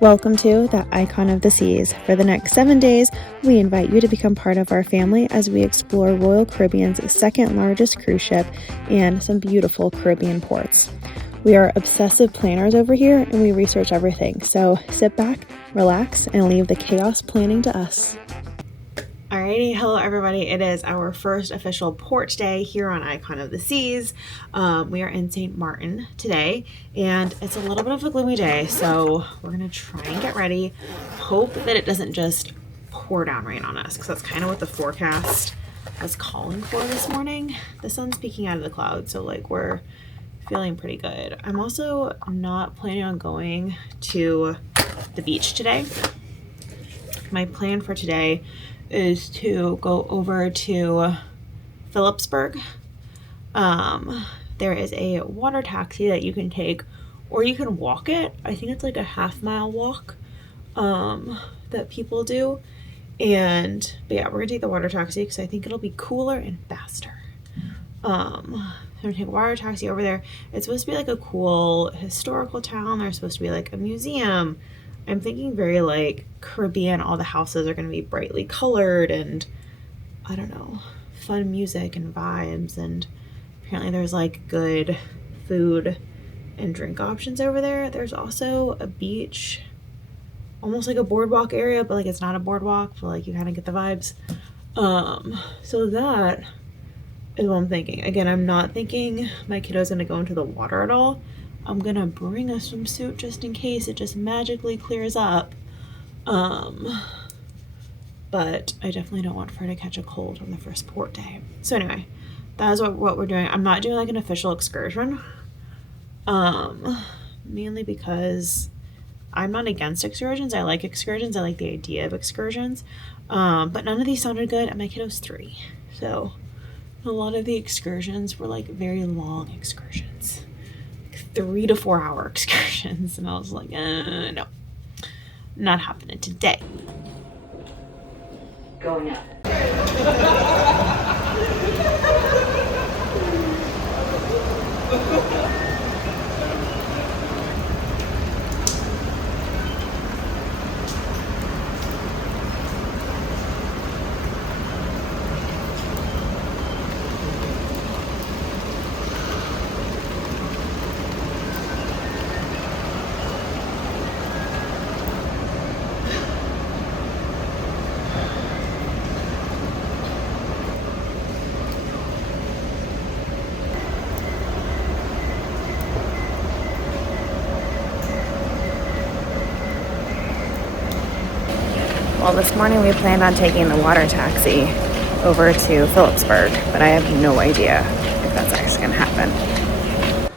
Welcome to the Icon of the Seas. For the next 7 days, we invite you to become part of our family as we explore Royal Caribbean's second largest cruise ship and some beautiful Caribbean ports. We are obsessive planners over here and we research everything, so sit back, relax, and leave the chaos planning to us. Alrighty, hello everybody. It is our first official port day here on Icon of the Seas. We are in St. Maarten today, and it's a little bit of a gloomy day, so we're gonna try and get ready. Hope that it doesn't just pour down rain on us, because that's kind of what the forecast is calling for this morning. The sun's peeking out of the clouds, so like we're feeling pretty good. I'm also not planning on going to the beach today. My plan for today is to go over to Philipsburg. There is a water taxi that you can take, or you can walk it. I think it's like a half-mile walk that people do. But yeah, we're gonna take the water taxi because I think it'll be cooler and faster. I'm gonna take a water taxi over there. It's supposed to be like a cool historical town. There's supposed to be like a museum. I'm thinking very like Caribbean. All the houses are going to be brightly colored and I don't know, fun music and vibes. And apparently there's like good food and drink options over there. There's also a beach, almost like a boardwalk area, but like it's not a boardwalk, but like you kind of get the vibes. So that is what I'm thinking. Again, I'm not thinking my kiddo's going to go into the water at all. I'm gonna bring a swimsuit just in case it just magically clears up. But I definitely don't want her to catch a cold on the first port day. So anyway, that is what we're doing. I'm not doing like an official excursion. Mainly because I'm not against excursions. I like excursions. I like the idea of excursions. But none of these sounded good, and my kiddo's 3. So a lot of the excursions were like very long excursions. 3 to 4 hour excursions, and I was like, no, not happening today. Going up. Well, this morning we planned on taking the water taxi over to Philipsburg, but I have no idea if that's actually going to happen.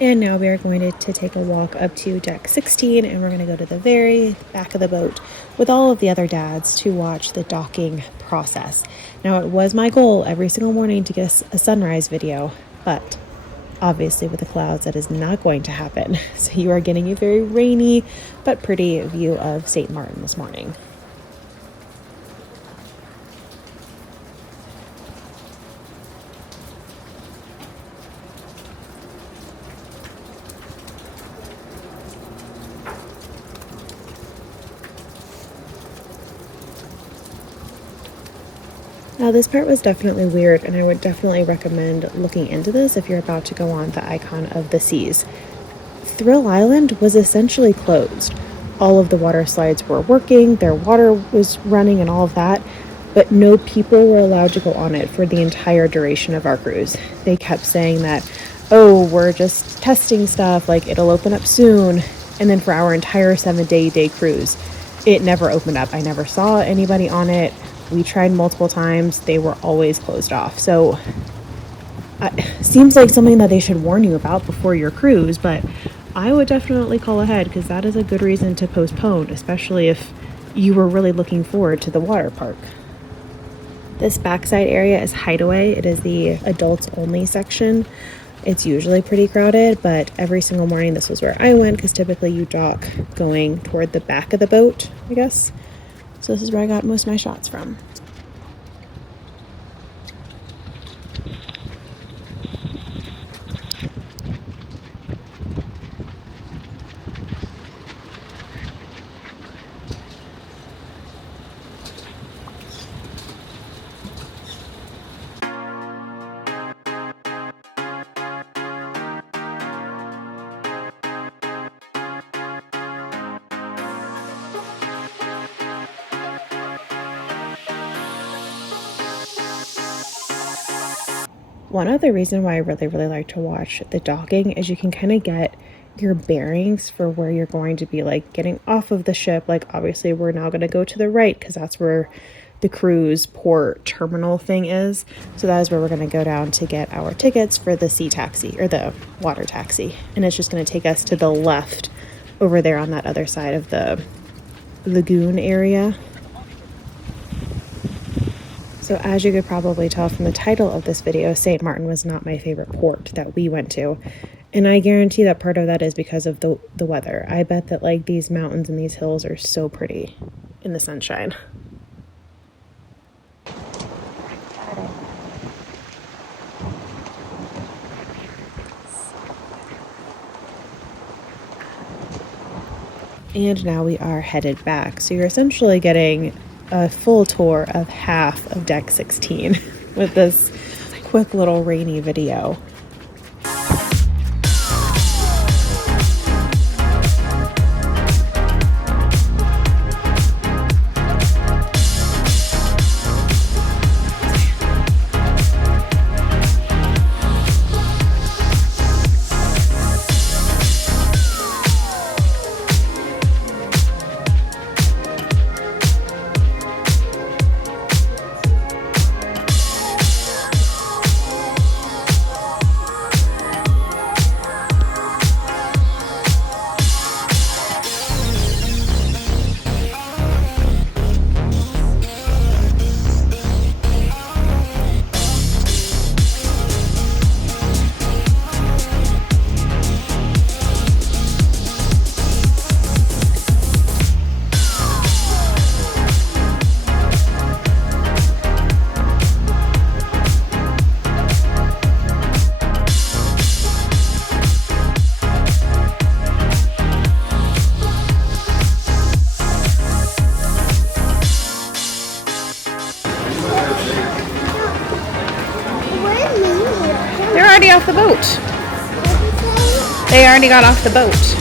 And now we are going to take a walk up to deck 16, and we're going to go to the very back of the boat with all of the other dads to watch the docking process. Now, it was my goal every single morning to get a sunrise video, but obviously with the clouds that is not going to happen. So you are getting a very rainy but pretty view of St. Maarten this morning. Now, this part was definitely weird, and I would definitely recommend looking into this if you're about to go on the Icon of the Seas. Thrill Island was essentially closed. All of the water slides were working, their water was running and all of that, but no people were allowed to go on it for the entire duration of our cruise. They kept saying that, oh, we're just testing stuff, like it'll open up soon. And then for our entire 7-day cruise, it never opened up. I never saw anybody on it. We tried multiple times. They were always closed off. So seems like something that they should warn you about before your cruise, but I would definitely call ahead because that is a good reason to postpone, especially if you were really looking forward to the water park. This backside area is Hideaway. It is the adults only section. It's usually pretty crowded, but every single morning this was where I went because typically you dock going toward the back of the boat, I guess. So this is where I got most of my shots from. One other reason why I really like to watch the docking is you can kind of get your bearings for where you're going to be, like getting off of the ship. Like obviously we're now going to go to the right because that's where the cruise port terminal thing is. So that is where we're going to go down to get our tickets for the sea taxi or the water taxi. And it's just going to take us to the left over there on that other side of the lagoon area. So as you could probably tell from the title of this video, St. Maarten was not my favorite port that we went to. And I guarantee that part of that is because of the weather. I bet that like these mountains and these hills are so pretty in the sunshine. And now we are headed back. So you're essentially getting a full tour of half of deck 16 with this quick little rainy video. They're already off the boat. They already got off the boat.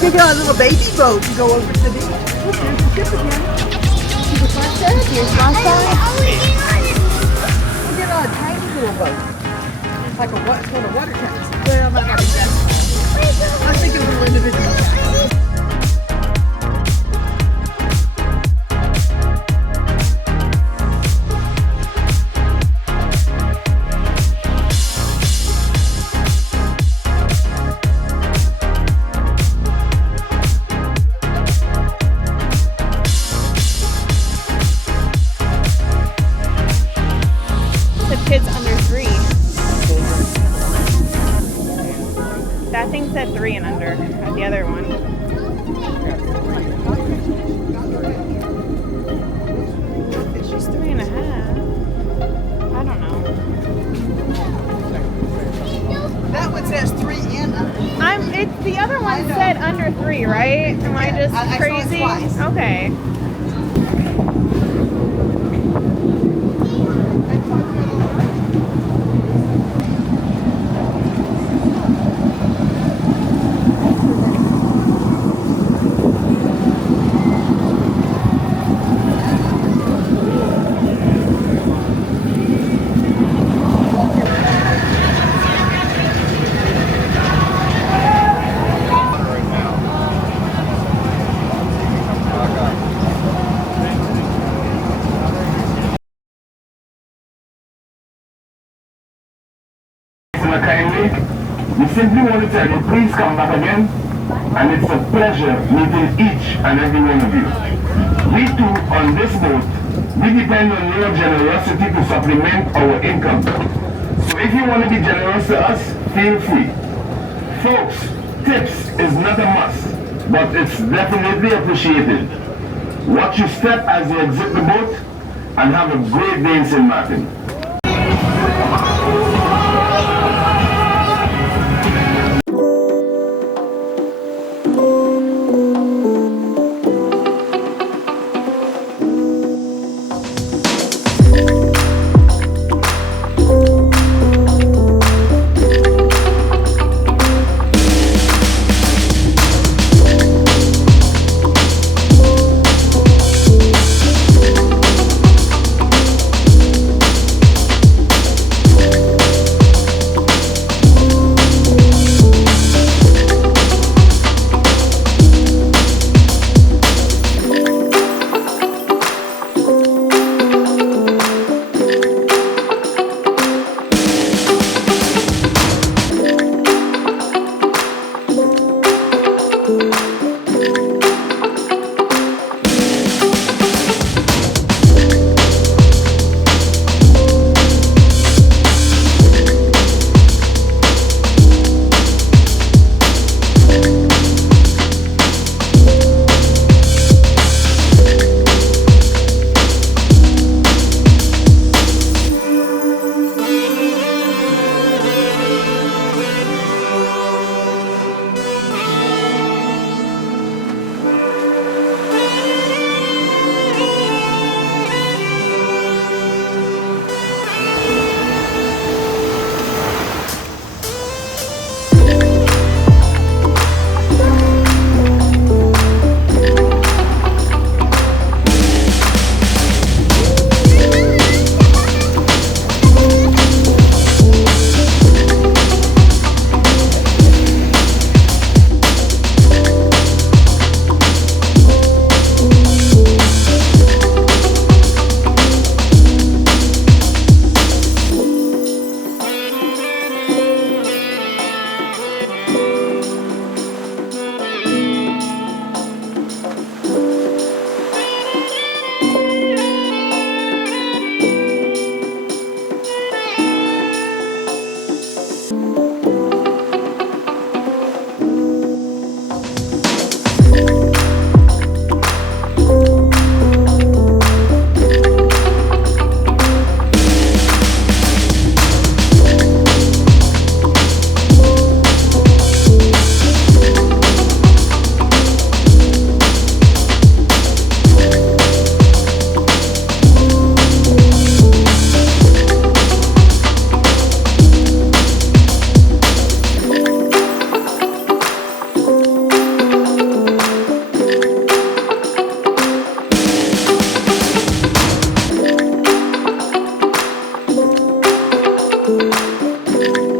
Let's get on a little baby boat and go over to the beach. Look, there's the ship again. See the front side? Here's my side. We'll get on a tiny little boat. It's like it's called a water taxi. Well, not like that. I think it was a little individual taxi. Kids under 3. That thing said 3 and under at the other one. She's 3.5. I don't know. That one says 3 and under. It's the other one said under 3, right? Am I just crazy? I saw it twice. Okay. in a kind way. We simply want to tell you, please come back again. And it's a pleasure meeting each and every one of you. We too, on this boat, we depend on your generosity to supplement our income. So if you want to be generous to us, feel free. Folks, tips is not a must, but it's definitely appreciated. Watch your step as you exit the boat, and have a great day in St. Maarten.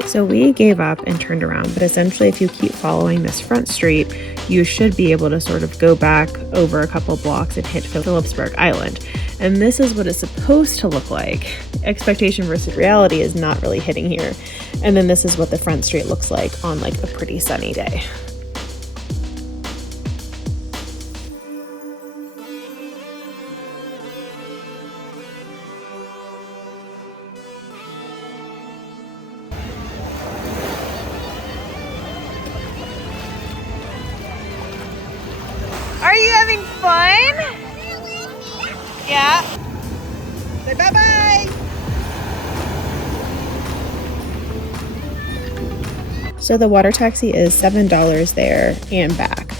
So we gave up and turned around, but essentially if you keep following this front street, you should be able to sort of go back over a couple blocks and hit Philipsburg Island. And this is what it's supposed to look like. Expectation versus reality is not really hitting here. And then this is what the front street looks like on like a pretty sunny day. Are you having fun? Yeah. Say bye-bye. So the water taxi is $7 there and back,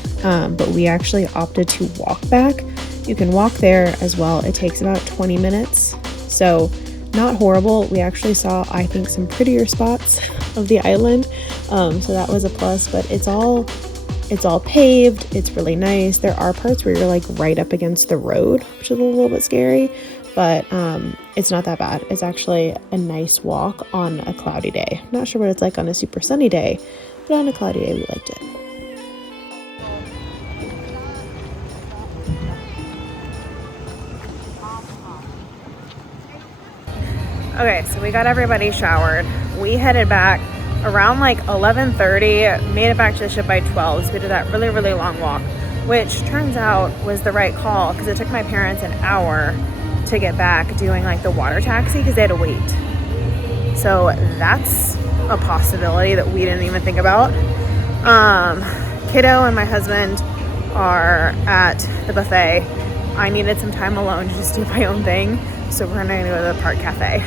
but we actually opted to walk back. You can walk there as well. It takes about 20 minutes, so not horrible. We actually saw, I think, some prettier spots of the island, so that was a plus, but it's all paved. It's really nice. There are parts where you're like right up against the road, which is a little bit scary, but it's not that bad. It's actually a nice walk on a cloudy day. Not sure what it's like on a super sunny day, but on a cloudy day we liked it. Okay, so we got everybody showered. We headed back around like 11:30, made it back to the ship by 12. So we did that really, really long walk, which turns out was the right call because it took my parents an hour to get back doing like the water taxi because they had to wait. So that's a possibility that we didn't even think about. Kiddo and my husband are at the buffet. I needed some time alone to just do my own thing, so we're gonna go to the park cafe.